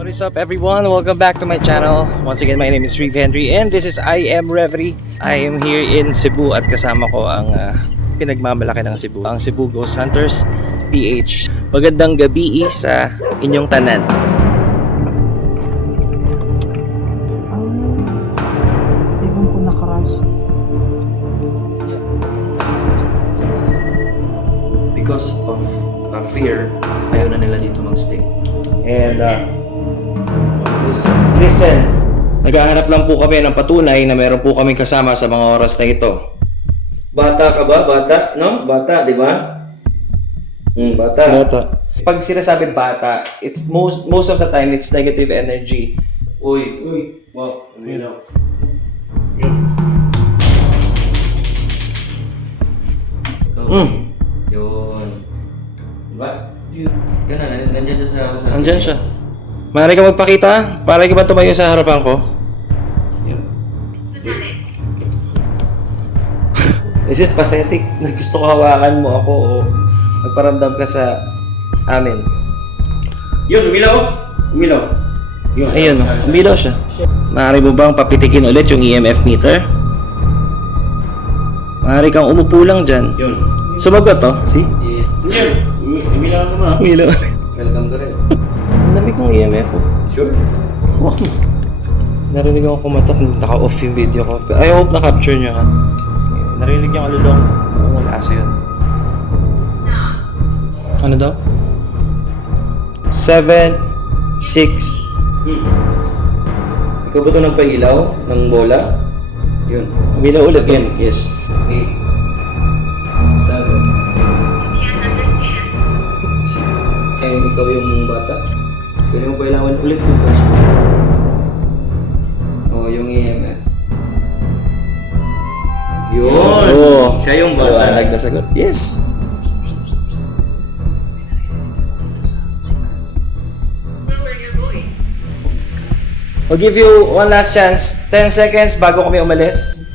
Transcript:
What is up everyone? Welcome back to my channel. Once again, my name is Reeve Henry and this is I Am Reverie. I am here in Cebu at kasama ko ang pinagmamalaki ng Cebu, ang Cebu Ghost Hunters PH. Magandang gabi sa inyong tanan. Ewan ko nakarash. Because of fear, ayaw na nila dito magstay. And listen, naghahanap lang po kami ng patunay na meron po kaming kasama sa mga oras na ito. Bata ka ba? Bata? No? Bata, di ba? Bata. Bata. Pag sinasabi bata, it's most of the time it's negative energy. Uy. Wow. You know. Yun. Diba? Yan na, nandiyan siya sa... Nandiyan siya. Maaari ka magpakita? Para ka ba tumayo sa harapan ko? Is it pathetic na gusto ko hawakan mo ako o magparamdam ka sa amin? Yun, umilaw. Umilaw. Yun, Ayun, umilaw siya. Maaari mo bang papitikin ulit yung EMF meter? Maaari kang umupo lang dyan. Yun. Sumagot to, see? Yun, umilaw naman. Umilaw. Welcome ka rin. Ang lamig ng EMF oh. Sure. Wow. Narinig ako kumatok, naka-off yung video ko. I hope na-capture nyo ha. Narinig yung alulong. Buong aso yun. Ano daw? 7, 6. Ikaw ba ito nagpailaw ng bola? Yun. Umilaw ulit yun. Yes. 8. 7. Can't understand. Kaya ikaw yung bata. Kaya mo pailawan ulit yung flash mo. Oh, yung EMF. Yun! Oo. Siya yung bata. Liwanag na sagot. Yes! Lower your voice. I'll give you one last chance. 10 seconds bago kami umalis.